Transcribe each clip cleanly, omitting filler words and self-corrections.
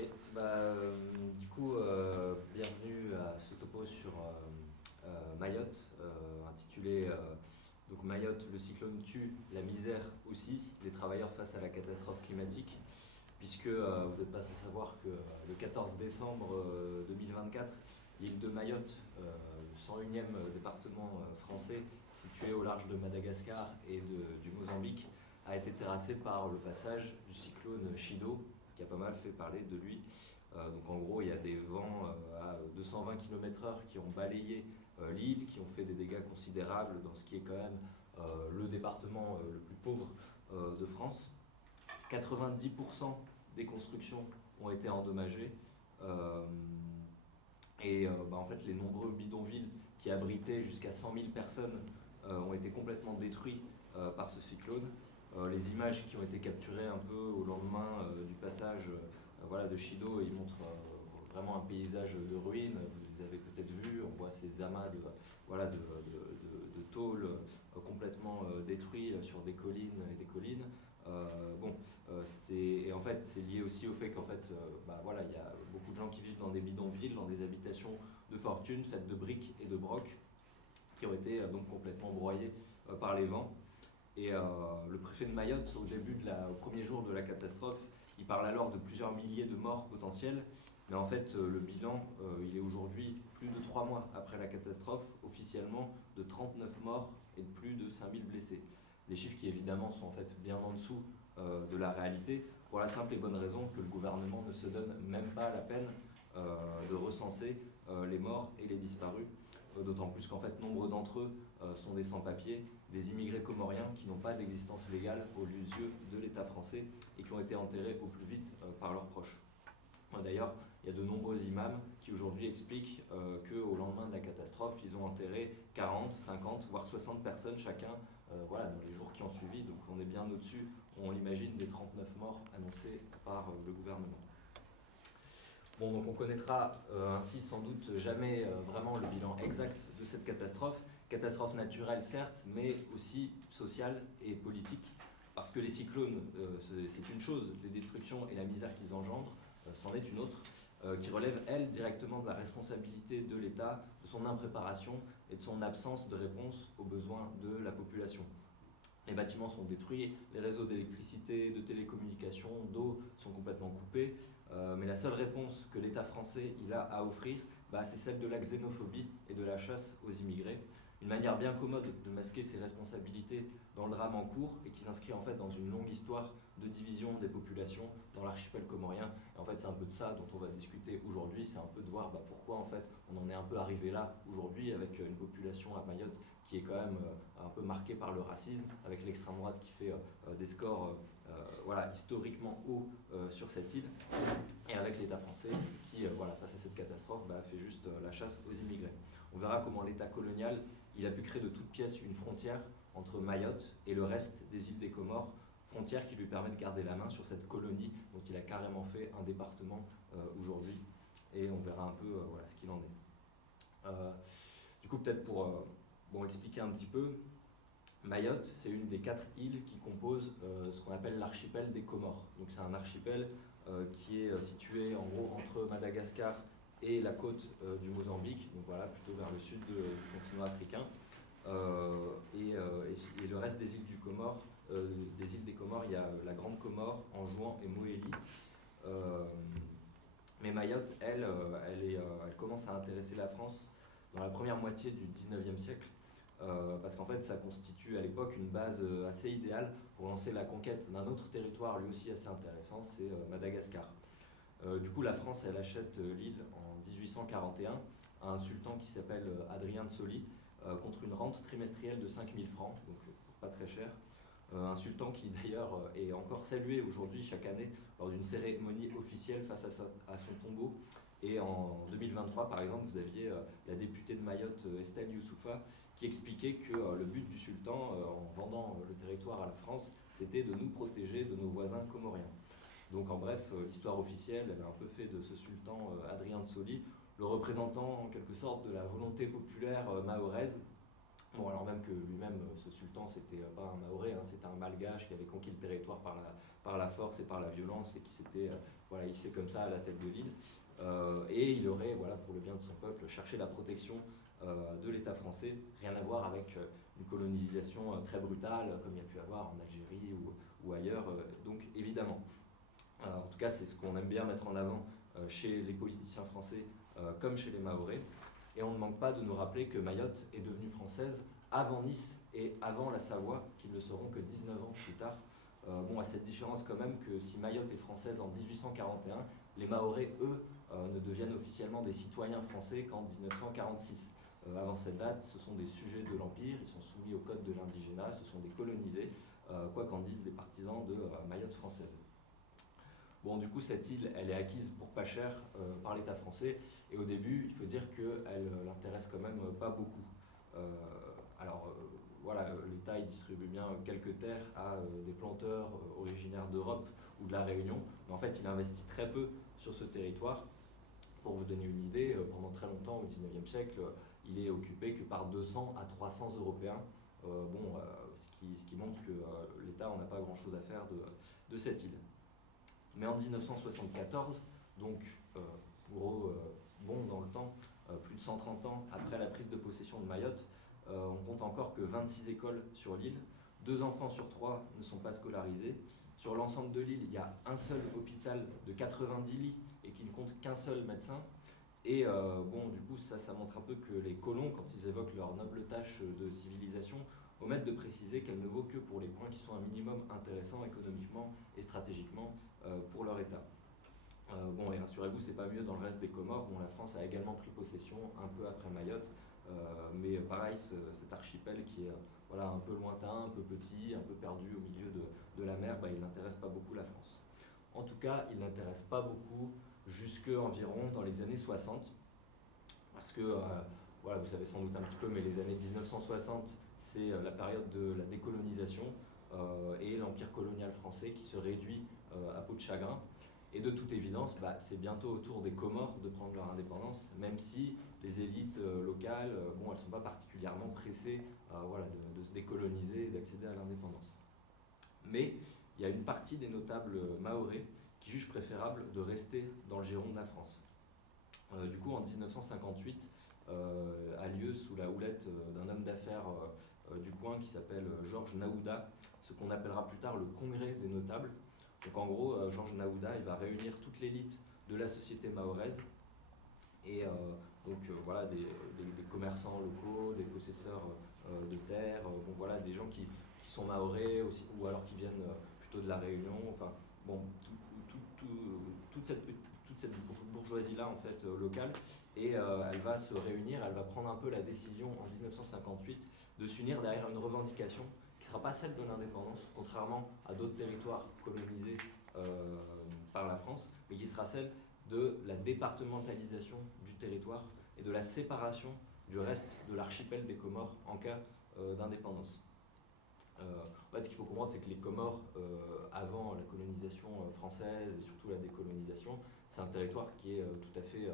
Du coup, bienvenue à ce topo sur Mayotte, intitulé donc Mayotte, le cyclone tue, la misère aussi, les travailleurs face à la catastrophe climatique, puisque vous n'êtes pas sans savoir que le 14 décembre 2024, l'île de Mayotte, le 101e département français situé au large de Madagascar et du Mozambique, a été terrassé par le passage du cyclone Chido, qui a pas mal fait parler de lui. Donc en gros, il y a des vents à 220 km/h qui ont balayé l'île, qui ont fait des dégâts considérables dans ce qui est quand même le département le plus pauvre de France. 90% des constructions ont été endommagées. En fait, les nombreux bidonvilles qui abritaient jusqu'à 100 000 personnes ont été complètement détruits par ce cyclone. Les images qui ont été capturées un peu au lendemain du passage de Chido, ils montrent vraiment un paysage de ruines. Vous les avez peut-être vus, on voit ces amas de tôles complètement détruits sur des collines et des collines. Et en fait, c'est lié aussi au fait qu'en fait, il y a beaucoup de gens qui vivent dans des bidonvilles, dans des habitations de fortune faites de briques et de brocs, qui ont été donc complètement broyées par les vents. Et le préfet de Mayotte, au premier jour de la catastrophe, il parle alors de plusieurs milliers de morts potentiels. Mais en fait, le bilan, il est aujourd'hui, plus de 3 mois après la catastrophe, officiellement de 39 morts et de plus de 5000 blessés. Des chiffres qui évidemment sont en fait bien en dessous de la réalité, pour la simple et bonne raison que le gouvernement ne se donne même pas la peine de recenser les morts et les disparus. D'autant plus qu'en fait, nombre d'entre eux sont des sans-papiers, des immigrés comoriens qui n'ont pas d'existence légale aux yeux de l'État français et qui ont été enterrés au plus vite par leurs proches. D'ailleurs, il y a de nombreux imams qui aujourd'hui expliquent qu'au lendemain de la catastrophe, ils ont enterré 40, 50, voire 60 personnes chacun dans les jours qui ont suivi. Donc on est bien au-dessus, on l'imagine, des 39 morts annoncés par le gouvernement. Donc on connaîtra ainsi sans doute jamais vraiment le bilan exact de cette catastrophe. Catastrophe naturelle certes, mais aussi sociale et politique. Parce que les cyclones, c'est une chose, les destructions et la misère qu'ils engendrent, c'en est une autre, qui relève, elle, directement de la responsabilité de l'État, de son impréparation et de son absence de réponse aux besoins de la population. Les bâtiments sont détruits, les réseaux d'électricité, de télécommunications, d'eau sont complètement coupés, mais la seule réponse que l'État français il a à offrir, c'est celle de la xénophobie et de la chasse aux immigrés. Une manière bien commode de masquer ses responsabilités dans le drame en cours et qui s'inscrit en fait dans une longue histoire de division des populations dans l'archipel comorien. Et en fait, c'est un peu de ça dont on va discuter aujourd'hui, c'est un peu de voir pourquoi en fait on en est un peu arrivé là aujourd'hui avec une population à Mayotte qui est quand même un peu marquée par le racisme, avec l'extrême droite qui fait des scores historiquement hauts sur cette île, et avec l'État français qui, face à cette catastrophe, fait juste la chasse aux immigrés. On verra comment l'État colonial il a pu créer de toutes pièces une frontière entre Mayotte et le reste des îles des Comores, frontière qui lui permet de garder la main sur cette colonie dont il a carrément fait un département aujourd'hui. Et on verra un peu ce qu'il en est. Du coup, peut-être pour expliquer un petit peu, Mayotte, c'est une des 4 îles qui composent ce qu'on appelle l'archipel des Comores. Donc c'est un archipel qui est situé en gros entre Madagascar et la côte du Mozambique, donc plutôt vers le sud du continent africain. Et le reste des îles des Comores, il y a la Grande Comore, Anjouan et Mohéli. Mais Mayotte, elle commence à intéresser la France dans la première moitié du 19e siècle, parce qu'en fait ça constitue à l'époque une base assez idéale pour lancer la conquête d'un autre territoire lui aussi assez intéressant, c'est Madagascar. Du coup, la France, elle achète l'île en 1841 à un sultan qui s'appelle Adrien de Sully, contre une rente trimestrielle de 5000 francs, donc pas très cher. Un sultan qui d'ailleurs est encore salué aujourd'hui chaque année lors d'une cérémonie officielle face à son tombeau. Et en 2023, par exemple, vous aviez la députée de Mayotte, Estelle Youssoufa, qui expliquait que le but du sultan, en vendant le territoire à la France, c'était de nous protéger de nos voisins comoriens. Donc en bref, l'histoire officielle, elle a un peu fait de ce sultan Adrien de Sully le représentant en quelque sorte de la volonté populaire mahoraise. Bon, alors même que lui-même, ce sultan, c'était pas un Mahorais, c'était un Malgache qui avait conquis le territoire par la force et par la violence et qui s'était voilà, hissé comme ça à la tête de l'île. Et il aurait, voilà, pour le bien de son peuple, cherché la protection de l'État français, rien à voir avec une colonisation très brutale, comme il y a pu avoir en Algérie ou ailleurs, donc évidemment. En tout cas, c'est ce qu'on aime bien mettre en avant chez les politiciens français comme chez les Mahorais. Et on ne manque pas de nous rappeler que Mayotte est devenue française avant Nice et avant la Savoie, qui ne le seront que 19 ans plus tard. À cette différence quand même que si Mayotte est française en 1841, les Mahorais, eux, ne deviennent officiellement des citoyens français qu'en 1946. Avant cette date, ce sont des sujets de l'Empire, ils sont soumis au code de l'indigénat, ce sont des colonisés, quoi qu'en disent les partisans de Mayotte française. Bon, du coup, cette île, elle est acquise pour pas cher par l'État français, et au début, il faut dire qu'elle l'intéresse quand même pas beaucoup. Voilà, l'État il distribue bien quelques terres à des planteurs originaires d'Europe ou de la Réunion, mais en fait, il investit très peu sur ce territoire. Pour vous donner une idée, pendant très longtemps, au XIXe siècle, il est occupé que par 200 à 300 Européens, ce qui montre que l'État n'en a pas grand-chose à faire de cette île. Mais en 1974, donc gros bond dans le temps, plus de 130 ans après la prise de possession de Mayotte, on compte encore que 26 écoles sur l'île, 2 enfants sur 3 ne sont pas scolarisés. Sur l'ensemble de l'île, il y a un seul hôpital de 90 lits et qui ne compte qu'un seul médecin. Et du coup, ça montre un peu que les colons, quand ils évoquent leur noble tâche de civilisation, omettent de préciser qu'elle ne vaut que pour les points qui sont un minimum intéressants économiquement et stratégiquement pour leur État. Et rassurez-vous, c'est pas mieux dans le reste des Comores, dont la France a également pris possession un peu après Mayotte. Mais pareil, cet archipel qui est un peu lointain, un peu petit, un peu perdu au milieu de la mer, il n'intéresse pas beaucoup la France. En tout cas, il n'intéresse pas beaucoup jusque environ dans les années 60, parce que, vous savez sans doute un petit peu, mais les années 1960, c'est la période de la décolonisation et l'empire colonial français qui se réduit à peau de chagrin. Et de toute évidence, c'est bientôt au tour des Comores de prendre leur indépendance, même si les élites locales, elles ne sont pas particulièrement pressées de se décoloniser et d'accéder à l'indépendance. Mais il y a une partie des notables mahorais qui jugent préférable de rester dans le giron de la France. Du coup, en 1958, a lieu sous la houlette d'un homme d'affaires du coin qui s'appelle Georges Naouda, ce qu'on appellera plus tard le Congrès des notables. Donc en gros, Georges Naouda, il va réunir toute l'élite de la société mahoraise et des commerçants locaux, des possesseurs de terres, des gens qui sont mahorais aussi, ou alors qui viennent plutôt de la Réunion. Toute cette bourgeoisie-là en fait locale, et elle va se réunir, elle va prendre un peu la décision en 1958 de s'unir derrière une revendication qui ne sera pas celle de l'indépendance, contrairement à d'autres territoires colonisés par la France, mais qui sera celle de la départementalisation du territoire et de la séparation du reste de l'archipel des Comores en cas d'indépendance. Ce qu'il faut comprendre, c'est que les Comores, avant la colonisation française et surtout la décolonisation, c'est un territoire qui est tout à fait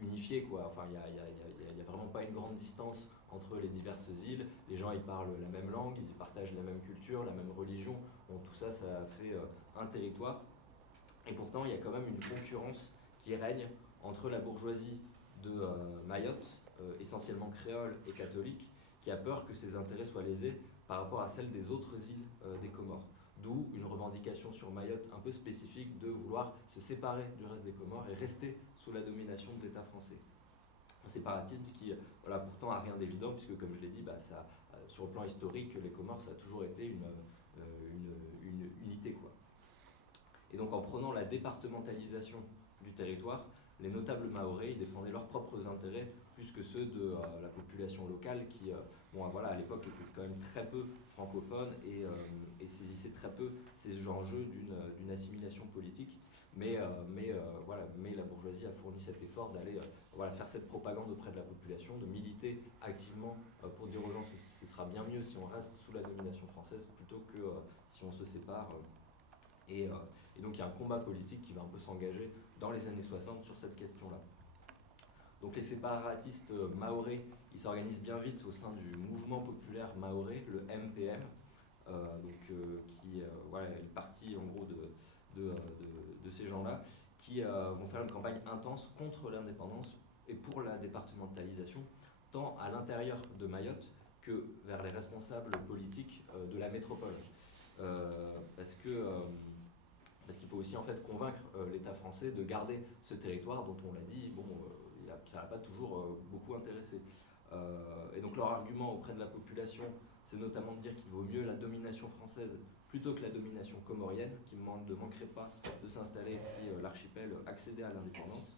unifié, quoi. Enfin, il n'y a vraiment pas une grande distance entre les diverses îles. Les gens, ils parlent la même langue, ils y partagent la même culture, la même religion. Tout ça, ça fait un territoire. Et pourtant, il y a quand même une concurrence qui règne entre la bourgeoisie de Mayotte, essentiellement créole et catholique, qui a peur que ses intérêts soient lésés par rapport à celle des autres îles des Comores. D'où une revendication sur Mayotte un peu spécifique de vouloir se séparer du reste des Comores et rester sous la domination de l'État français. Un séparatisme qui, pourtant, n'a rien d'évident, puisque, comme je l'ai dit, sur le plan historique, les Comores, ça a toujours été une unité, quoi. Et donc, en prenant la départementalisation du territoire, les notables mahorais défendaient leurs propres intérêts plus que ceux de la population locale qui, à l'époque, était quand même très peu francophone et saisissait très peu ces enjeux d'une assimilation politique. Mais la bourgeoisie a fourni cet effort d'aller faire cette propagande auprès de la population, de militer activement pour dire aux gens ce sera bien mieux si on reste sous la domination française plutôt que si on se sépare. Et donc il y a un combat politique qui va un peu s'engager dans les années 60 sur cette question-là. Donc les séparatistes mahorais, ils s'organisent bien vite au sein du mouvement populaire mahorais, le MPM, qui est le parti en gros de ces gens-là qui vont faire une campagne intense contre l'indépendance et pour la départementalisation, tant à l'intérieur de Mayotte que vers les responsables politiques de la métropole. Parce qu'il faut aussi en fait convaincre l'État français de garder ce territoire dont on l'a dit, ça n'a pas toujours beaucoup intéressé. Et donc leur argument auprès de la population, c'est notamment de dire qu'il vaut mieux la domination française plutôt que la domination comorienne, qui ne manquerait pas de s'installer si l'archipel accédait à l'indépendance.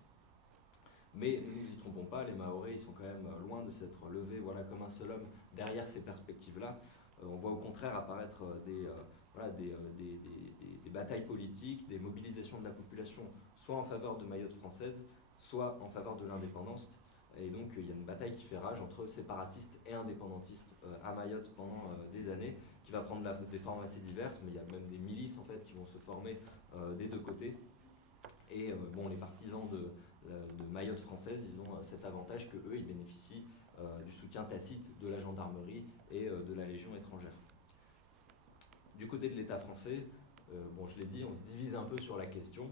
Mais ne nous y trompons pas, les Mahorais ils sont quand même loin de s'être levés comme un seul homme derrière ces perspectives-là. On voit au contraire apparaître des batailles politiques, des mobilisations de la population, soit en faveur de Mayotte française, soit en faveur de l'indépendance. Et donc il y a une bataille qui fait rage entre séparatistes et indépendantistes à Mayotte pendant des années, qui va prendre des formes assez diverses, mais il y a même des milices en fait qui vont se former des deux côtés. Et les partisans de Mayotte française, ils ont cet avantage qu'eux, ils bénéficient du soutien tacite de la gendarmerie et de la Légion étrangère. Du côté de l'État français, je l'ai dit, on se divise un peu sur la question,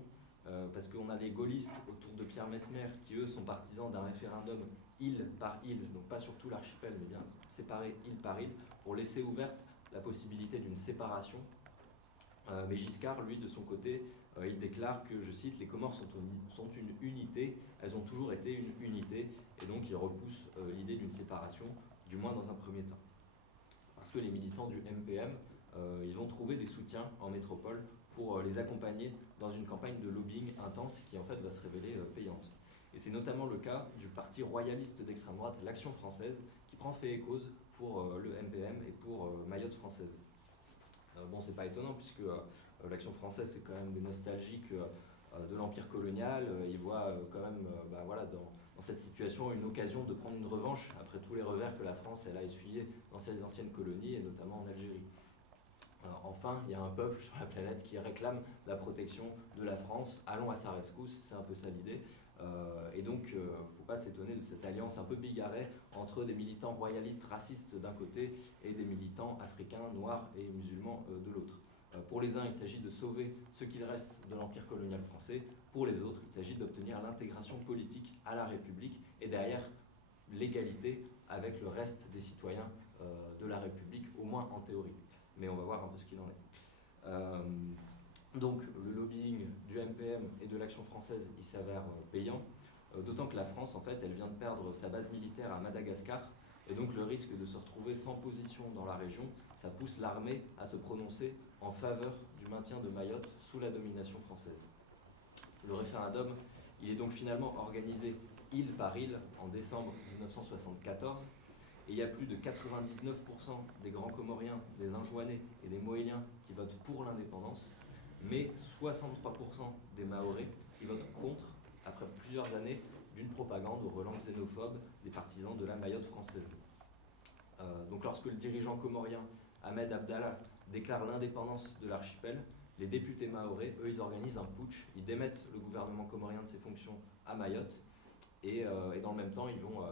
parce qu'on a des gaullistes autour de Pierre Messmer qui, eux, sont partisans d'un référendum île par île, donc pas sur tout l'archipel, mais bien séparé île par île, pour laisser ouverte la possibilité d'une séparation. Mais Giscard, lui, de son côté, il déclare que, je cite, « Les Comores sont une unité, elles ont toujours été une unité », et donc il repousse l'idée d'une séparation, du moins dans un premier temps. Parce que les militants du MPM, ils vont trouver des soutiens en métropole pour les accompagner dans une campagne de lobbying intense qui en fait va se révéler payante. Et c'est notamment le cas du parti royaliste d'extrême droite, l'Action française, qui prend fait et cause pour le MPM et pour Mayotte française. C'est pas étonnant puisque l'Action française c'est quand même des nostalgiques de l'empire colonial. Ils voient quand même dans cette situation une occasion de prendre une revanche après tous les revers que la France elle a essuyés dans ses anciennes colonies et notamment en Algérie. Enfin, il y a un peuple sur la planète qui réclame la protection de la France. Allons à sa rescousse, c'est un peu ça l'idée. Et donc, il ne faut pas s'étonner de cette alliance un peu bigarrée entre des militants royalistes racistes d'un côté et des militants africains, noirs et musulmans de l'autre. Pour les uns, il s'agit de sauver ce qu'il reste de l'empire colonial français. Pour les autres, il s'agit d'obtenir l'intégration politique à la République et derrière l'égalité avec le reste des citoyens de la République, au moins en théorie. Mais on va voir un peu ce qu'il en est. Donc le lobbying du MPM et de l'Action française, il s'avère payant, d'autant que la France, en fait, elle vient de perdre sa base militaire à Madagascar, et donc le risque de se retrouver sans position dans la région, ça pousse l'armée à se prononcer en faveur du maintien de Mayotte sous la domination française. Le référendum, il est donc finalement organisé île par île en décembre 1974, et il y a plus de 99% des Grands Comoriens, des Anjouanais et des Mohéliens qui votent pour l'indépendance, mais 63% des Mahorais qui votent contre, après plusieurs années d'une propagande au relents xénophobes des partisans de la Mayotte française. Donc lorsque le dirigeant comorien Ahmed Abdallah déclare l'indépendance de l'archipel, les députés mahorais, eux, ils organisent un putsch, ils démettent le gouvernement comorien de ses fonctions à Mayotte, et dans le même temps, ils vont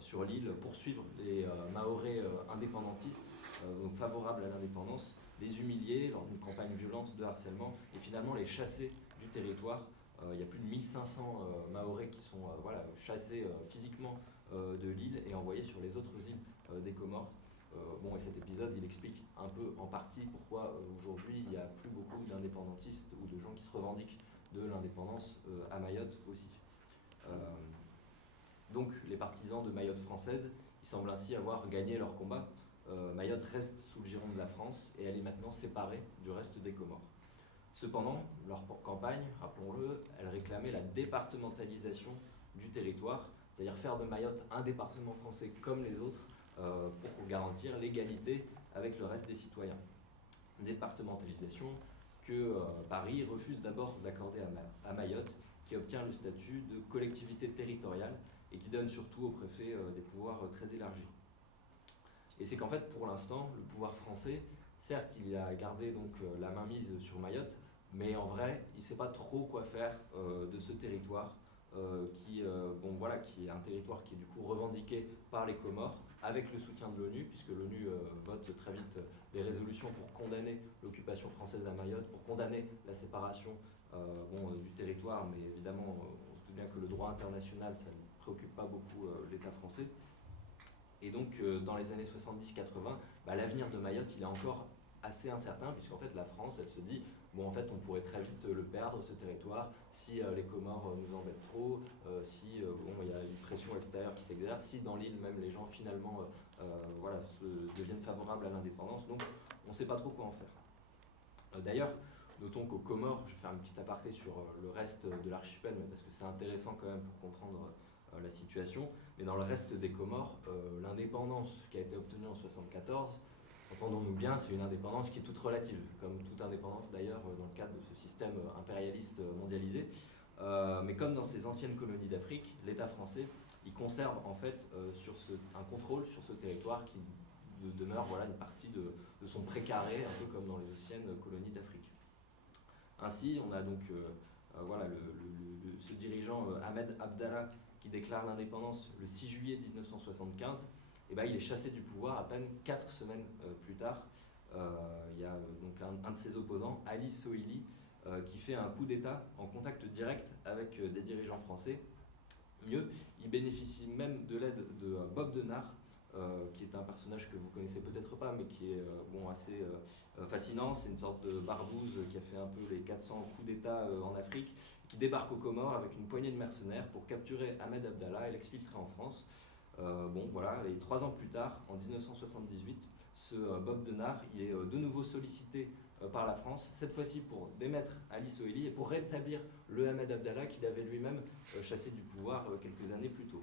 sur l'île poursuivre les Mahorais indépendantistes, donc favorables à l'indépendance, les humilier lors d'une campagne violente de harcèlement, et finalement les chasser du territoire. Il y a plus de 1500 Mahorais qui sont chassés physiquement de l'île et envoyés sur les autres îles des Comores. Et cet épisode, il explique un peu en partie pourquoi aujourd'hui il n'y a plus beaucoup d'indépendantistes ou de gens qui se revendiquent de l'indépendance à Mayotte aussi. Donc les partisans de Mayotte française, ils semblent ainsi avoir gagné leur combat. Mayotte reste sous le giron de la France et elle est maintenant séparée du reste des Comores. Cependant, leur campagne, rappelons-le, elle réclamait la départementalisation du territoire, c'est-à-dire faire de Mayotte un département français comme les autres pour garantir l'égalité avec le reste des citoyens. Départementalisation que Paris refuse d'abord d'accorder à Mayotte, qui obtient le statut de collectivité territoriale et qui donne surtout au préfet des pouvoirs très élargis. Et c'est qu'en fait, pour l'instant, le pouvoir français, certes, il a gardé donc la mainmise sur Mayotte, mais en vrai, il ne sait pas trop quoi faire de ce territoire. qui est un territoire qui est du coup revendiqué par les Comores, avec le soutien de l'ONU, puisque l'ONU vote très vite des résolutions pour condamner l'occupation française à Mayotte, pour condamner la séparation du territoire, mais évidemment, on se doute bien que le droit international, ça ne préoccupe pas beaucoup l'État français. Et donc, dans les années 70-80, l'avenir de Mayotte, il est encore assez incertain, puisqu'en fait, la France, elle se dit, en fait, on pourrait très vite le perdre, ce territoire, si les Comores nous embêtent trop, si il y a une pression extérieure qui s'exerce, si dans l'île, même, les gens, finalement, deviennent favorables à l'indépendance. Donc, on ne sait pas trop quoi en faire. D'ailleurs, notons qu'aux Comores, je vais faire une petite aparté sur le reste de l'archipel, parce que c'est intéressant quand même pour comprendre la situation, mais dans le reste des Comores, l'indépendance qui a été obtenue en 1974, entendons-nous bien, c'est une indépendance qui est toute relative, comme toute indépendance d'ailleurs dans le cadre de ce système impérialiste mondialisé. Mais comme dans ces anciennes colonies d'Afrique, l'État français, il conserve en fait un contrôle sur ce territoire qui demeure une partie de son précaré, un peu comme dans les anciennes colonies d'Afrique. Ainsi, on a donc ce dirigeant Ahmed Abdallah qui déclare l'indépendance le 6 juillet 1975, il est chassé du pouvoir à peine 4 semaines plus tard. Il y a donc un de ses opposants, Ali Sohili, qui fait un coup d'État en contact direct avec des dirigeants français. Mieux, il bénéficie même de l'aide de Bob Denard, qui est un personnage que vous connaissez peut-être pas, mais qui est assez fascinant. C'est une sorte de barbouze qui a fait un peu les 400 coups d'État en Afrique, qui débarque aux Comores avec une poignée de mercenaires pour capturer Ahmed Abdallah et l'exfiltrer en France. Et 3 ans plus tard, en 1978, ce Bob Denard, il est de nouveau sollicité par la France, cette fois-ci pour démettre Ali Sohili et pour rétablir le Ahmed Abdallah qu'il avait lui-même chassé du pouvoir quelques années plus tôt.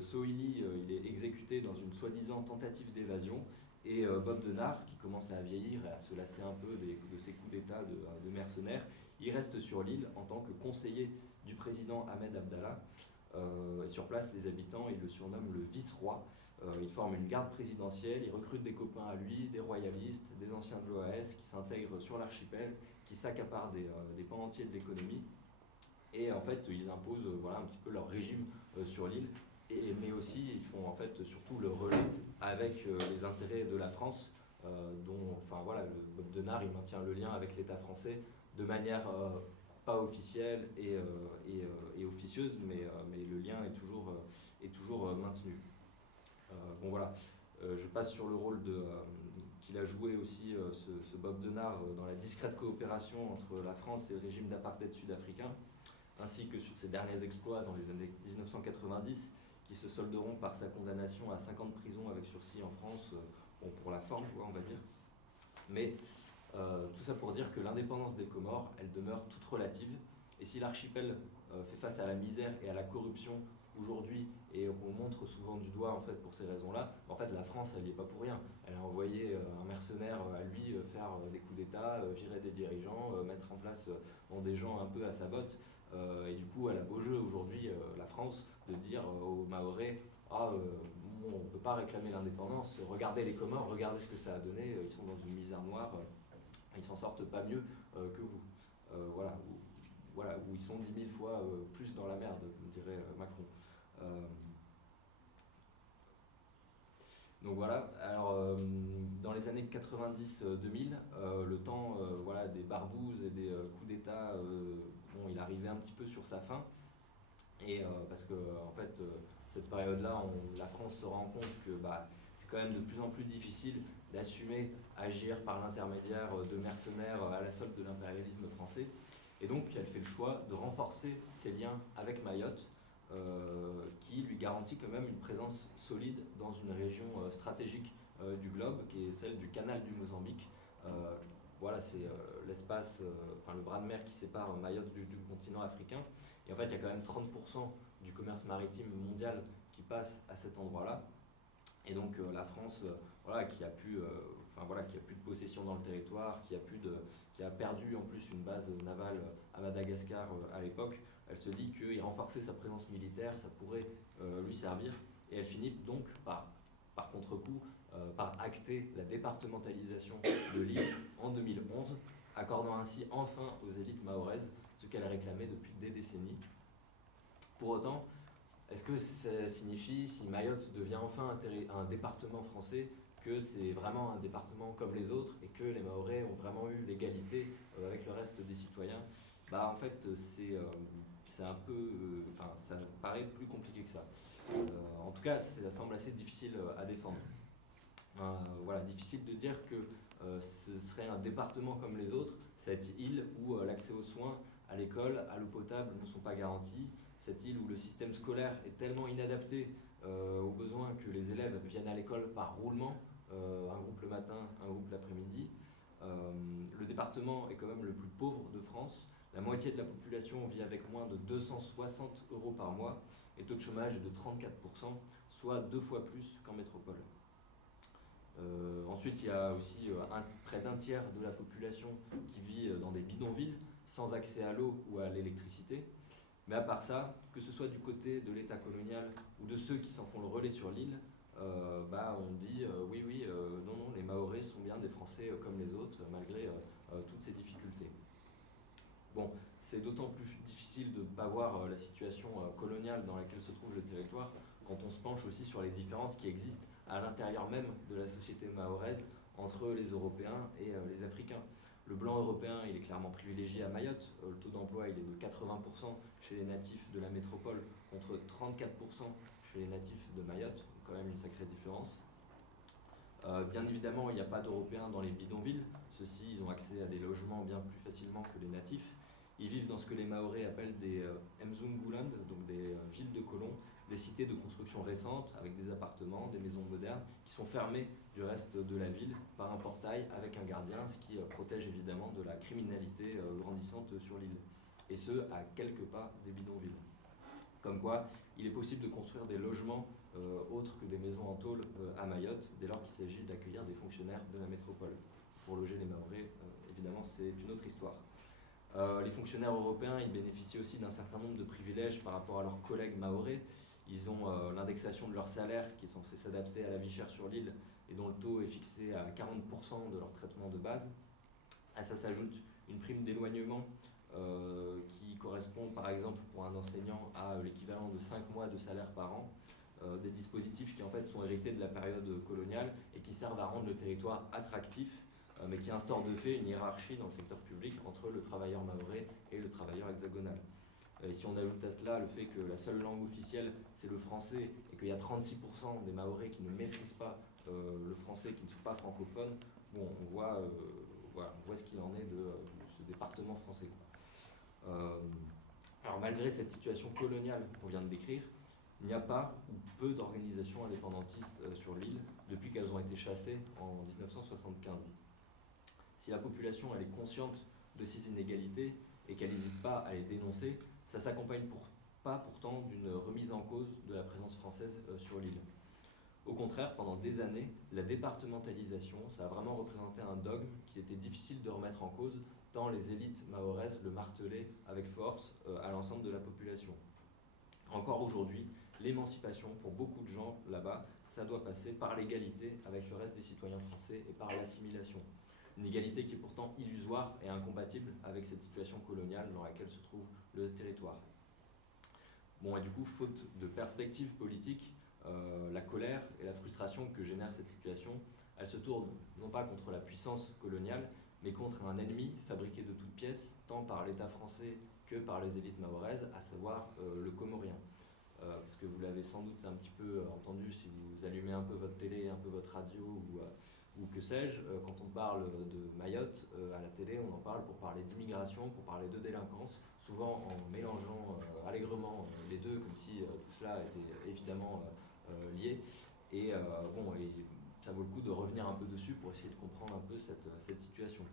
Sohili, il est exécuté dans une soi-disant tentative d'évasion, et Bob Denard, qui commence à vieillir et à se lasser un peu de ses coups d'État de mercenaires, il reste sur l'île en tant que conseiller du président Ahmed Abdallah. Et sur place, les habitants, ils le surnomment le vice-roi. Il forme une garde présidentielle, il recrute des copains à lui, des royalistes, des anciens de l'OAS qui s'intègrent sur l'archipel, qui s'accaparent des pans entiers de l'économie. Et en fait, ils imposent un petit peu leur régime sur l'île, mais aussi ils font en fait surtout le relais avec les intérêts de la France, le Bob Denard, il maintient le lien avec l'État français de manière pas officielle et officieuse, mais le lien est toujours maintenu. Je passe sur le rôle qu'il a joué aussi, ce Bob Denard, dans la discrète coopération entre la France et le régime d'apartheid sud-africain, ainsi que sur ses derniers exploits dans les années 1990, qui se solderont par sa condamnation à 5 ans de prison avec sursis en France, pour la forme, on va dire. Mais tout ça pour dire que l'indépendance des Comores, elle demeure toute relative, et si l'archipel fait face à la misère et à la corruption aujourd'hui, et on montre souvent du doigt en fait pour ces raisons-là, en fait la France elle n'y est pas pour rien. Elle a envoyé un mercenaire à lui faire des coups d'État, virer des dirigeants, mettre en place des gens un peu à sa botte, et du coup elle a beau jeu aujourd'hui, la France, de dire aux Mahorais on ne peut pas réclamer l'indépendance, regardez les Comores, regardez ce que ça a donné, ils sont dans une misère noire, ils s'en sortent pas mieux que vous. Où ils sont 10 000 fois plus dans la merde, comme dirait Macron. Donc voilà, alors dans les années 90-2000, le temps des barbouzes et des coups d'État, il arrivait un petit peu sur sa fin, et parce que en fait, cette période-là, la France se rend compte que c'est quand même de plus en plus difficile d'assumer agir par l'intermédiaire de mercenaires à la solde de l'impérialisme français. Et donc, elle fait le choix de renforcer ses liens avec Mayotte, qui lui garantit quand même une présence solide dans une région stratégique du globe, qui est celle du canal du Mozambique. C'est l'espace, le bras de mer qui sépare Mayotte du continent africain. Et en fait, il y a quand même 30% du commerce maritime mondial qui passe à cet endroit-là. Et donc, la France, qui a plus de possession dans le territoire, qui a perdu en plus une base navale à Madagascar à l'époque, elle se dit qu'il renforcer sa présence militaire, ça pourrait lui servir. Et elle finit donc par contre-coup, par acter la départementalisation de l'île en 2011, accordant ainsi enfin aux élites mahoraises ce qu'elle réclamait depuis des décennies. Pour autant, est-ce que ça signifie, si Mayotte devient enfin un département français, que c'est vraiment un département comme les autres et que les Mahorais ont vraiment eu l'égalité avec le reste des citoyens? En fait, c'est un peu, ça paraît plus compliqué que ça. En tout cas, ça semble assez difficile à défendre. Voilà, difficile de dire que ce serait un département comme les autres, cette île où l'accès aux soins, à l'école, à l'eau potable ne sont pas garantis, cette île où le système scolaire est tellement inadapté aux besoins que les élèves viennent à l'école par roulement, un groupe le matin, un groupe l'après-midi. Le département est quand même le plus pauvre de France. La moitié de la population vit avec moins de 260 € par mois et le taux de chômage est de 34%, soit 2 fois plus qu'en métropole. Ensuite, il y a aussi près d'un tiers de la population qui vit dans des bidonvilles, sans accès à l'eau ou à l'électricité. Mais à part ça, que ce soit du côté de l'État colonial ou de ceux qui s'en font le relais sur l'île, on dit non, les Mahorais sont bien des Français comme les autres, malgré toutes ces difficultés. Bon, c'est d'autant plus difficile de ne pas voir la situation coloniale dans laquelle se trouve le territoire quand on se penche aussi sur les différences qui existent à l'intérieur même de la société mahoraise entre les Européens et les Africains. Le blanc européen, il est clairement privilégié à Mayotte. Le taux d'emploi, il est de 80% chez les natifs de la métropole contre 34% chez les natifs de Mayotte. Quand même une sacrée différence. Bien évidemment, il n'y a pas d'Européens dans les bidonvilles. Ceux-ci, ils ont accès à des logements bien plus facilement que les natifs. Ils vivent dans ce que les Mahorais appellent des Mzunguland, donc des villes de colons, des cités de construction récente avec des appartements, des maisons modernes qui sont fermées du reste de la ville par un portail avec un gardien, ce qui protège évidemment de la criminalité grandissante sur l'île. Et ce, à quelques pas des bidonvilles. Comme quoi, il est possible de construire des logements autres que des maisons en tôle à Mayotte, dès lors qu'il s'agit d'accueillir des fonctionnaires de la métropole. Pour loger les Mahorais, évidemment, c'est une autre histoire. Les fonctionnaires européens, ils bénéficient aussi d'un certain nombre de privilèges par rapport à leurs collègues mahorais. Ils ont l'indexation de leur salaire qui est censée s'adapter à la vie chère sur l'île et dont le taux est fixé à 40% de leur traitement de base. À ça s'ajoute une prime d'éloignement qui correspond par exemple pour un enseignant à l'équivalent de 5 mois de salaire par an. Des dispositifs qui en fait sont hérités de la période coloniale et qui servent à rendre le territoire attractif, mais qui instaurent de fait une hiérarchie dans le secteur public entre le travailleur mahorais et le travailleur hexagonal. Et si on ajoute à cela le fait que la seule langue officielle c'est le français et qu'il y a 36% des Mahorais qui ne maîtrisent pas le français, qui ne sont pas francophones, bon, on voit ce qu'il en est de ce département français. Alors malgré cette situation coloniale qu'on vient de décrire, il n'y a pas ou peu d'organisations indépendantistes sur l'île depuis qu'elles ont été chassées en 1975. Si la population elle est consciente de ces inégalités et qu'elle n'hésite pas à les dénoncer, ça ne s'accompagne pas pourtant d'une remise en cause de la présence française sur l'île. Au contraire, pendant des années, la départementalisation, ça a vraiment représenté un dogme qui était difficile de remettre en cause, tant les élites mahoraises le martelaient avec force à l'ensemble de la population. Encore aujourd'hui, l'émancipation, pour beaucoup de gens là-bas, ça doit passer par l'égalité avec le reste des citoyens français et par l'assimilation. Une égalité qui est pourtant illusoire et incompatible avec cette situation coloniale dans laquelle se trouve le territoire. Bon, et du coup, faute de perspective politique, la colère et la frustration que génère cette situation, elle se tourne non pas contre la puissance coloniale, mais contre un ennemi fabriqué de toutes pièces, tant par l'État français que par les élites mahoraises, à savoir le comorien. Parce que vous l'avez sans doute un petit peu entendu si vous allumez un peu votre télé, un peu votre radio ou que sais-je, quand on parle de Mayotte à la télé, on en parle pour parler d'immigration, pour parler de délinquance, souvent en mélangeant allègrement les deux, comme si tout cela était évidemment lié. Et ça vaut le coup de revenir un peu dessus pour essayer de comprendre un peu cette situation.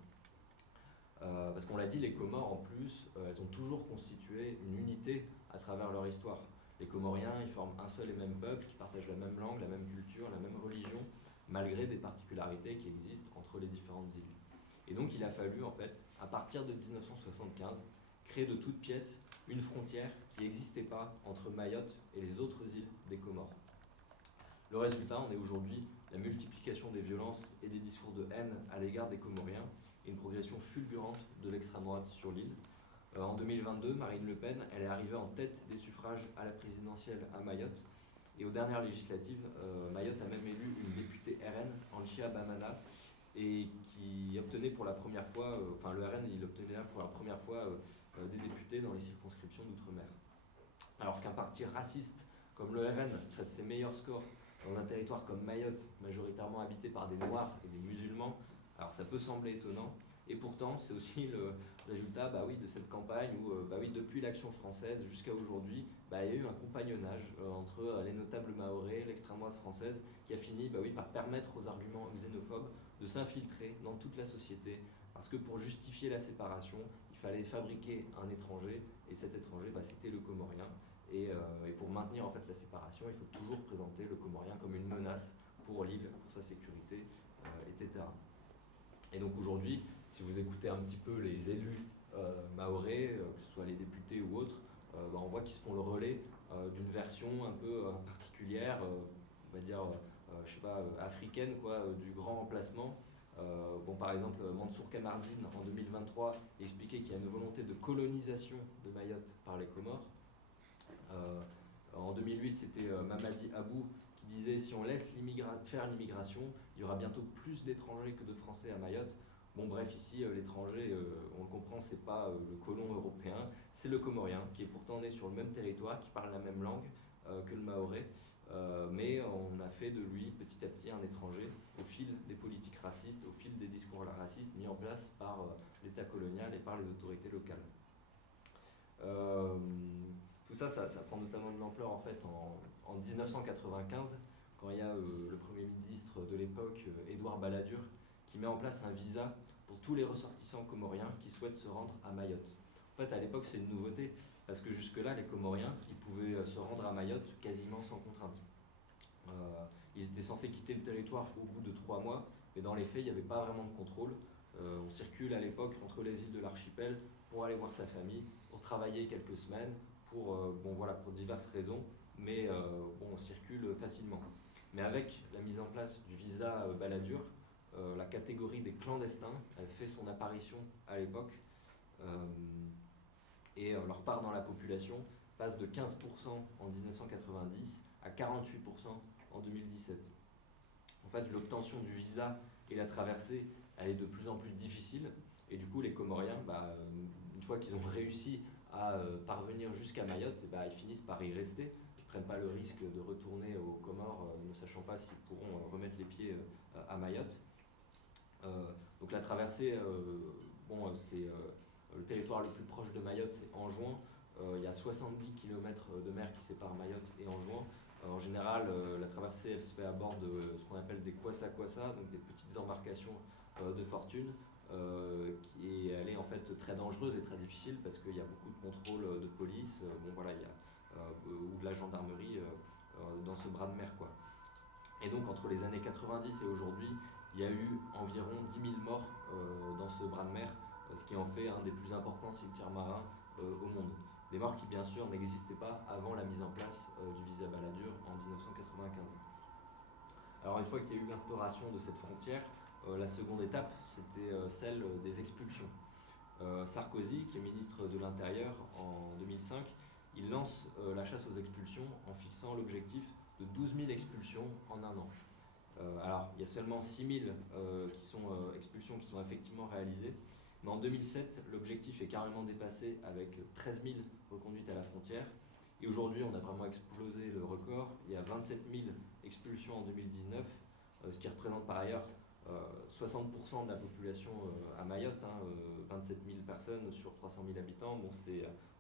Parce qu'on l'a dit, les Comores, en plus, elles ont toujours constitué une unité à travers leur histoire. Les Comoriens, ils forment un seul et même peuple, qui partagent la même langue, la même culture, la même religion, malgré des particularités qui existent entre les différentes îles. Et donc il a fallu, en fait, à partir de 1975, créer de toutes pièces une frontière qui n'existait pas entre Mayotte et les autres îles des Comores. Le résultat, on est aujourd'hui la multiplication des violences et des discours de haine à l'égard des Comoriens et une progression fulgurante de l'extrême droite sur l'île. En 2022, Marine Le Pen, elle est arrivée en tête des suffrages à la présidentielle à Mayotte. Et aux dernières législatives, Mayotte a même élu une députée RN, Anchia Bamana, et qui obtenait pour la première fois, le RN, il obtenait là pour la première fois des députés dans les circonscriptions d'outre-mer. Alors qu'un parti raciste comme le RN fasse ses meilleurs scores dans un territoire comme Mayotte, majoritairement habité par des Noirs et des musulmans, alors ça peut sembler étonnant, et pourtant c'est aussi le résultat de cette campagne où depuis l'Action française jusqu'à aujourd'hui, il y a eu un compagnonnage entre les notables mahorais, l'extrême droite française, qui a fini par permettre aux arguments xénophobes de s'infiltrer dans toute la société, parce que pour justifier la séparation, il fallait fabriquer un étranger, et cet étranger, c'était le Comorien. Et pour maintenir en fait la séparation, il faut toujours présenter le Comorien comme une menace pour l'île, pour sa sécurité, etc. Et donc aujourd'hui, si vous écoutez un petit peu les élus mahorais, que ce soit les députés ou autres, on voit qu'ils se font le relais d'une version un peu particulière, on va dire, africaine, du grand remplacement. Par exemple, Mansour Kamardine, en 2023, expliquait qu'il y a une volonté de colonisation de Mayotte par les Comores. En 2008, c'était Mamadi Abou qui disait si on laisse faire l'immigration, il y aura bientôt plus d'étrangers que de Français à Mayotte. Bref, ici, l'étranger, on le comprend, c'est pas le colon européen, c'est le Comorien, qui est pourtant né sur le même territoire, qui parle la même langue que le mahorais, mais on a fait de lui petit à petit un étranger au fil des politiques racistes, au fil des discours racistes mis en place par l'État colonial et par les autorités locales. Tout ça prend notamment de l'ampleur en fait en 1995, quand il y a le Premier ministre de l'époque, Édouard Balladur, qui met en place un visa pour tous les ressortissants comoriens qui souhaitent se rendre à Mayotte. En fait, à l'époque, c'est une nouveauté, parce que jusque-là, les Comoriens, ils pouvaient se rendre à Mayotte quasiment sans contrainte. Ils étaient censés quitter le territoire au bout de 3 mois, mais dans les faits, il n'y avait pas vraiment de contrôle. On circule à l'époque entre les îles de l'archipel pour aller voir sa famille, pour travailler quelques semaines, pour diverses raisons, mais on circule facilement. Mais avec la mise en place du visa Balladur, la catégorie des clandestins, elle fait son apparition à l'époque, et leur part dans la population passe de 15% en 1990 à 48% en 2017. En fait, l'obtention du visa et la traversée, elle est de plus en plus difficile, et du coup, les Comoriens, une fois qu'ils ont réussi à parvenir jusqu'à Mayotte, ils finissent par y rester. Ils ne prennent pas le risque de retourner aux Comores, ne sachant pas s'ils pourront remettre les pieds à Mayotte. Donc la traversée, c'est le territoire le plus proche de Mayotte, c'est Anjouan. Il y a 70 km de mer qui séparent Mayotte et Anjouan. En général, la traversée, elle se fait à bord de ce qu'on appelle des kwassa-kwassa, donc des petites embarcations de fortune. Et elle est en fait très dangereuse et très difficile parce qu'il y a beaucoup de contrôles de police, ou de la gendarmerie dans ce bras de mer, quoi. Et donc entre les années 90 et aujourd'hui, il y a eu environ 10 000 morts dans ce bras de mer, ce qui en fait un des plus importants cimetières marins au monde. Des morts qui bien sûr n'existaient pas avant la mise en place du visa Balladur en 1995. Alors une fois qu'il y a eu l'instauration de cette frontière, la seconde étape, c'était celle des expulsions. Sarkozy, qui est ministre de l'Intérieur en 2005, il lance la chasse aux expulsions en fixant l'objectif de 12 000 expulsions en un an. Alors, il y a seulement 6 000 expulsions qui sont effectivement réalisées, mais en 2007, l'objectif est carrément dépassé avec 13 000 reconduites à la frontière. Et aujourd'hui, on a vraiment explosé le record. Il y a 27 000 expulsions en 2019, ce qui représente par ailleurs 60% de la population à Mayotte, 27 000 personnes sur 300 000 habitants.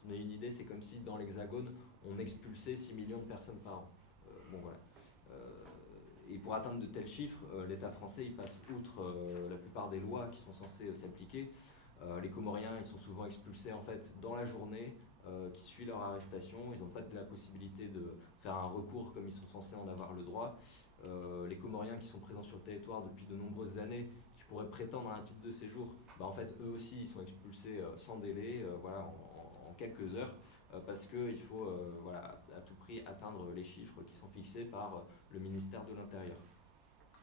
On a une idée, c'est comme si dans l'Hexagone, on expulsait 6 millions de personnes par an. Et pour atteindre de tels chiffres, l'État français il passe outre la plupart des lois qui sont censées s'appliquer. Les Comoriens ils sont souvent expulsés en fait dans la journée qui suit leur arrestation. Ils n'ont pas de la possibilité de faire un recours comme ils sont censés en avoir le droit. Les Comoriens qui sont présents sur le territoire depuis de nombreuses années, qui pourraient prétendre à un titre de séjour, en fait eux aussi ils sont expulsés sans délai, en quelques heures, parce qu'il faut à tout prix atteindre les chiffres qui sont fixés par le ministère de l'Intérieur.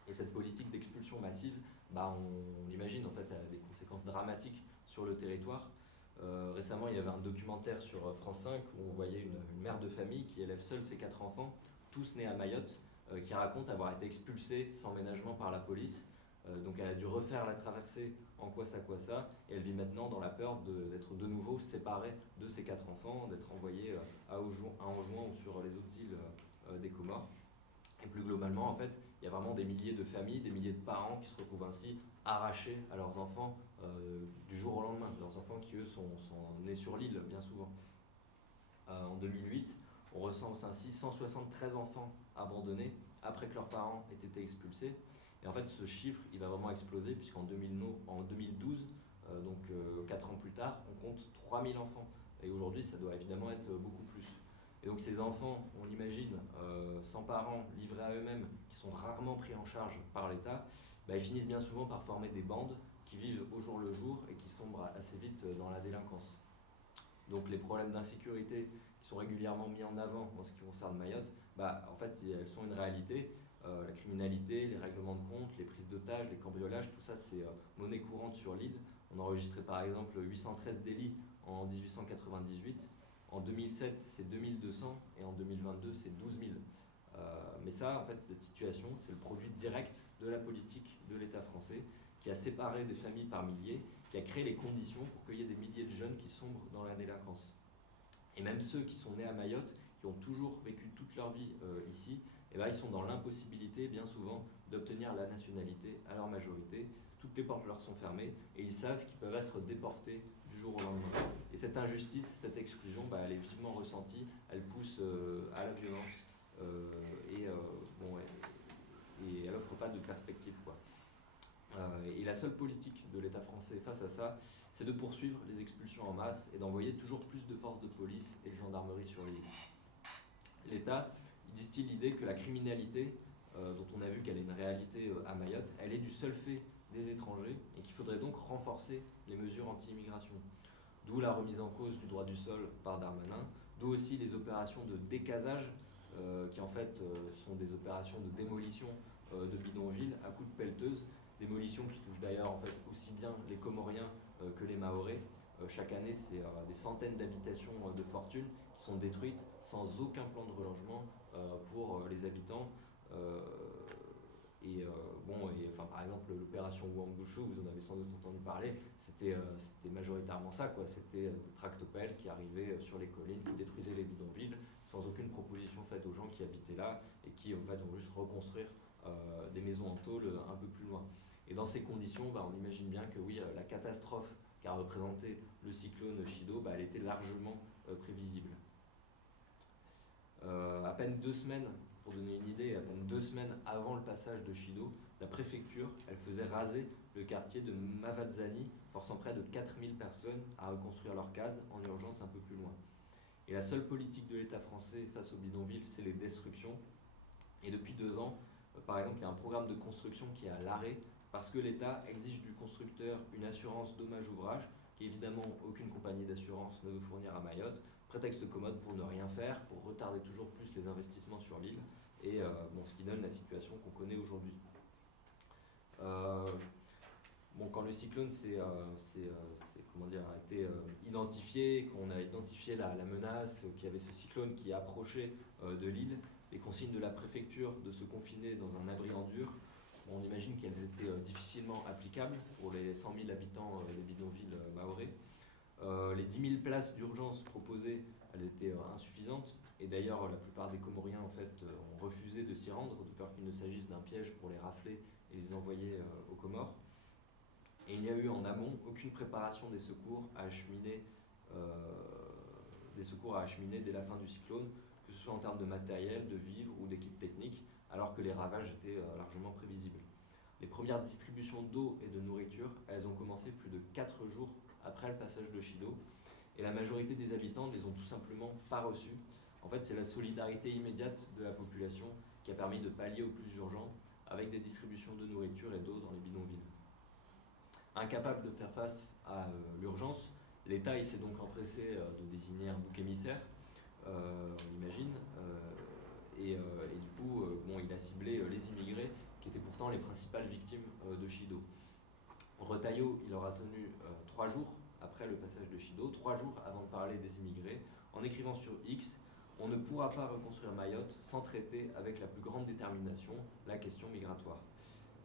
Et cette politique d'expulsion massive, on imagine en fait, a des conséquences dramatiques sur le territoire. Récemment, il y avait un documentaire sur France 5 où on voyait une mère de famille qui élève seule ses 4 enfants, tous nés à Mayotte, qui raconte avoir été expulsée sans ménagement par la police. Donc elle a dû refaire la traversée en Kwassa, et elle vit maintenant dans la peur d'être de nouveau séparée de ses 4 enfants, d'être envoyée à Anjouan ou sur les autres îles des Comores. Et plus globalement, en fait, il y a vraiment des milliers de familles, des milliers de parents qui se retrouvent ainsi arrachés à leurs enfants du jour au lendemain. Leurs enfants qui, eux, sont nés sur l'île, bien souvent. En 2008, on recense ainsi 173 enfants abandonnés après que leurs parents aient été expulsés. Et en fait, ce chiffre, il va vraiment exploser, puisqu'en 2012, donc 4 ans plus tard, on compte 3000 enfants. Et aujourd'hui, ça doit évidemment être beaucoup plus. Et donc ces enfants, on l'imagine, sans parents, livrés à eux-mêmes, qui sont rarement pris en charge par l'État, ils finissent bien souvent par former des bandes qui vivent au jour le jour et qui sombrent assez vite dans la délinquance. Donc les problèmes d'insécurité qui sont régulièrement mis en avant en ce qui concerne Mayotte, en fait, elles sont une réalité. La criminalité, les règlements de compte, les prises d'otages, les cambriolages, tout ça c'est monnaie courante sur l'île. On a enregistré par exemple 813 délits en 1898. En 2007, c'est 2200 et en 2022, c'est 12 000. Mais ça, en fait, cette situation, c'est le produit direct de la politique de l'État français qui a séparé des familles par milliers, qui a créé les conditions pour qu'il y ait des milliers de jeunes qui sombrent dans la délinquance. Et même ceux qui sont nés à Mayotte, qui ont toujours vécu toute leur vie ici, ils sont dans l'impossibilité, bien souvent, d'obtenir la nationalité à leur majorité. Toutes les portes leur sont fermées et ils savent qu'ils peuvent être déportés du jour au lendemain. Et cette injustice, cette exclusion, elle est vivement ressentie, elle pousse à la violence et elle n'offre pas de perspective, quoi. Et la seule politique de l'État français face à ça, c'est de poursuivre les expulsions en masse et d'envoyer toujours plus de forces de police et de gendarmerie sur l'île. L'État distille l'idée que la criminalité, dont on a vu qu'elle est une réalité à Mayotte, elle est du seul fait des étrangers et qu'il faudrait donc renforcer les mesures anti-immigration. D'où la remise en cause du droit du sol par Darmanin, d'où aussi les opérations de décasage qui en fait sont des opérations de démolition de bidonvilles à coups de pelleteuse, démolition qui touche d'ailleurs en fait aussi bien les Comoriens que les Mahorais. Chaque année, c'est des centaines d'habitations de fortune qui sont détruites sans aucun plan de relogement pour les habitants. Par exemple, l'opération Ouangouchou, vous en avez sans doute entendu parler, c'était majoritairement ça, quoi. C'était des tractopelles qui arrivaient sur les collines, qui détruisaient les bidonvilles, sans aucune proposition faite aux gens qui habitaient là et qui en fait vont juste reconstruire des maisons en tôle un peu plus loin. Et dans ces conditions, on imagine bien que oui, la catastrophe qu'a représenté le cyclone Chido, elle était largement prévisible. À peine 2 semaines, pour donner une idée, à peine 2 semaines avant le passage de Chido, la préfecture, elle faisait raser le quartier de Mavazzani, forçant près de 4000 personnes à reconstruire leurs cases en urgence un peu plus loin. Et la seule politique de l'État français face aux bidonvilles, c'est les destructions. Et depuis 2 ans, par exemple, il y a un programme de construction qui est à l'arrêt parce que l'État exige du constructeur une assurance dommage-ouvrage qu'évidemment aucune compagnie d'assurance ne veut fournir à Mayotte. Prétexte commode pour ne rien faire, pour retarder toujours plus les investissements sur l'île, et ce qui donne la situation qu'on connaît aujourd'hui. Quand le cyclone a été identifié, qu'on a identifié la menace, qu'il y avait ce cyclone qui approchait de l'île, les consignes de la préfecture de se confiner dans un abri en dur, on imagine qu'elles étaient difficilement applicables pour les 100 000 habitants des bidonvilles mahorais. Les 10 000 places d'urgence proposées, elles étaient insuffisantes. Et d'ailleurs, la plupart des Comoriens en fait, ont refusé de s'y rendre, de peur qu'il ne s'agisse d'un piège pour les rafler et les envoyer aux Comores. Et il n'y a eu en amont aucune préparation des secours à acheminer dès la fin du cyclone, que ce soit en termes de matériel, de vivres ou d'équipes techniques, alors que les ravages étaient largement prévisibles. Les premières distributions d'eau et de nourriture, elles ont commencé plus de 4 jours après le passage de Chido, et la majorité des habitants ne les ont tout simplement pas reçus. En fait, c'est la solidarité immédiate de la population qui a permis de pallier au plus urgent avec des distributions de nourriture et d'eau dans les bidonvilles. Incapable de faire face à l'urgence, l'État s'est donc empressé de désigner un bouc émissaire, on imagine, et du coup, il a ciblé les immigrés qui étaient pourtant les principales victimes de Chido. Retailleau, il aura tenu 3 jours après le passage de Chido, 3 jours avant de parler des immigrés, en écrivant sur X: on ne pourra pas reconstruire Mayotte sans traiter avec la plus grande détermination la question migratoire.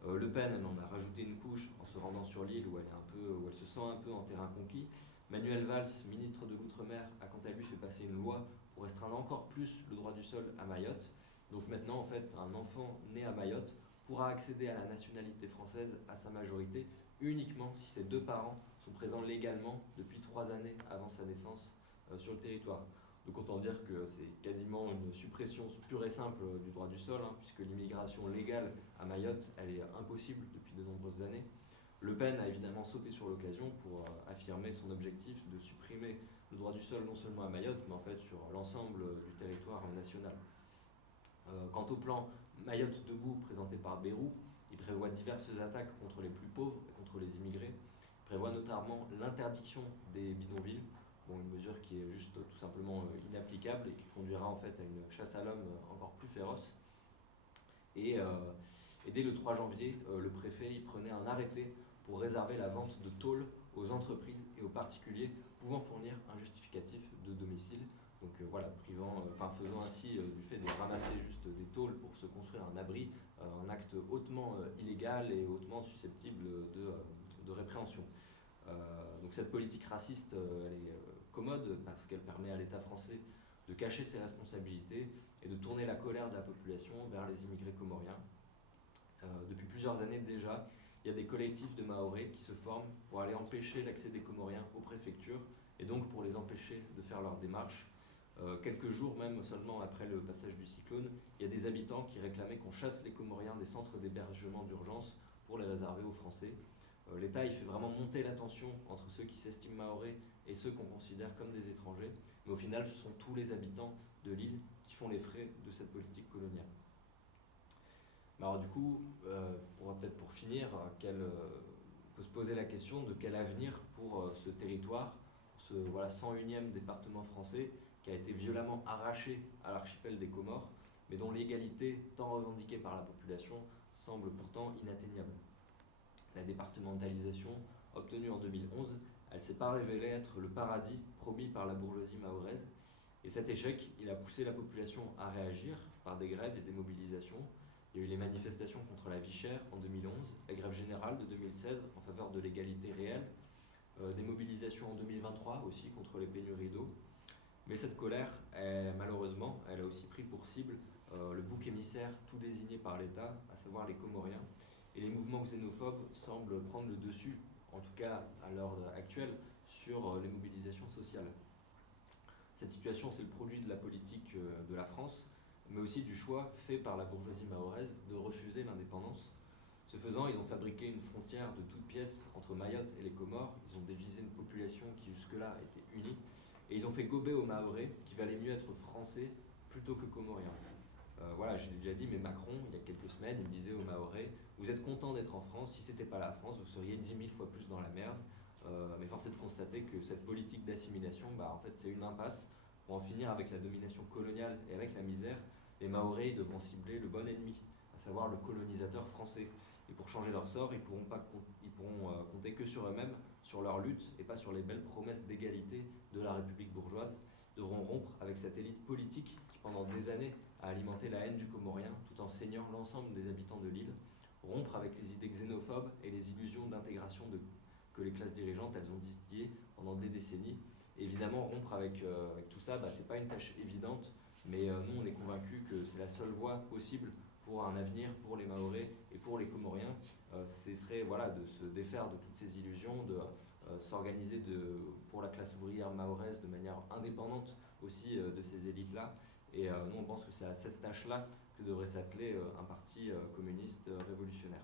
Le Pen, elle en a rajouté une couche en se rendant sur l'île où elle se sent un peu en terrain conquis. Manuel Valls, ministre de l'Outre-mer, a quant à lui fait passer une loi pour restreindre encore plus le droit du sol à Mayotte. Donc maintenant, en fait, un enfant né à Mayotte pourra accéder à la nationalité française à sa majorité uniquement si ses 2 parents sont présents légalement depuis 3 années avant sa naissance sur le territoire. Donc autant dire que c'est quasiment une suppression pure et simple du droit du sol, puisque l'immigration légale à Mayotte, elle est impossible depuis de nombreuses années. Le Pen a évidemment sauté sur l'occasion pour affirmer son objectif de supprimer le droit du sol non seulement à Mayotte, mais en fait sur l'ensemble du territoire national. Quant au plan Mayotte debout présenté par Bayrou, il prévoit diverses attaques contre les plus pauvres et contre les immigrés. Il prévoit notamment l'interdiction des bidonvilles, une mesure qui est juste tout simplement inapplicable et qui conduira en fait à une chasse à l'homme encore plus féroce. Et dès le 3 janvier, le préfet il prenait un arrêté pour réserver la vente de tôles aux entreprises et aux particuliers pouvant fournir un justificatif de domicile. Donc faisant ainsi du fait de ramasser juste des tôles pour se construire un abri, un acte hautement illégal et hautement susceptible de répréhension. Donc cette politique raciste, elle est commode parce qu'elle permet à l'État français de cacher ses responsabilités et de tourner la colère de la population vers les immigrés comoriens. Depuis plusieurs années déjà, il y a des collectifs de Mahorais qui se forment pour aller empêcher l'accès des Comoriens aux préfectures et donc pour les empêcher de faire leurs démarches. Quelques jours même seulement après le passage du cyclone, il y a des habitants qui réclamaient qu'on chasse les Comoriens des centres d'hébergement d'urgence pour les réserver aux Français. L'État il fait vraiment monter la tension entre ceux qui s'estiment Mahorais et ceux qu'on considère comme des étrangers, mais au final ce sont tous les habitants de l'île qui font les frais de cette politique coloniale. Alors du coup, peut-être pour finir, faut se poser la question de quel avenir pour ce territoire, pour ce 101e département français qui a été violemment arraché à l'archipel des Comores, mais dont l'égalité, tant revendiquée par la population, semble pourtant inatteignable. La départementalisation, obtenue en 2011, elle ne s'est pas révélée être le paradis promis par la bourgeoisie mahoraise, et cet échec, il a poussé la population à réagir par des grèves et des mobilisations. Il y a eu les manifestations contre la vie chère en 2011, la grève générale de 2016 en faveur de l'égalité réelle, des mobilisations en 2023 aussi contre les pénuries d'eau. Mais cette colère, malheureusement, elle a aussi pris pour cible le bouc émissaire tout désigné par l'État, à savoir les Comoriens. Et les mouvements xénophobes semblent prendre le dessus, en tout cas à l'heure actuelle, sur les mobilisations sociales. Cette situation, c'est le produit de la politique de la France, mais aussi du choix fait par la bourgeoisie mahoraise de refuser l'indépendance. Ce faisant, ils ont fabriqué une frontière de toutes pièces entre Mayotte et les Comores. Ils ont divisé une population qui jusque-là était unie. Et ils ont fait gober aux Mahorais qu'il valait mieux être français plutôt que comorien. Je l'ai déjà dit, mais Macron, il y a quelques semaines, il disait aux Mahorais: vous êtes contents d'être en France, si ce n'était pas la France, vous seriez 10 000 fois plus dans la merde. Mais force est de constater que cette politique d'assimilation, en fait, c'est une impasse. Pour en finir avec la domination coloniale et avec la misère, les Mahorais devront cibler le bon ennemi, à savoir le colonisateur français. Et pour changer leur sort, ils pourront compter que sur eux-mêmes, sur leur lutte, et pas sur les belles promesses d'égalité de la République bourgeoise. Ils devront rompre avec cette élite politique qui, pendant des années, a alimenté la haine du Comorien, tout en saignant l'ensemble des habitants de l'île. Rompre avec les idées xénophobes et les illusions d'intégration que les classes dirigeantes elles ont distillées pendant des décennies. Et évidemment, rompre avec tout ça, c'est pas une tâche évidente, mais nous, on est convaincus que c'est la seule voie possible pour un avenir pour les Mahorais et pour les Comoriens. Ce serait de se défaire de toutes ces illusions, de s'organiser pour la classe ouvrière mahoraise de manière indépendante aussi de ces élites-là. Et nous, on pense que c'est à cette tâche-là que devrait s'atteler un parti communiste révolutionnaire.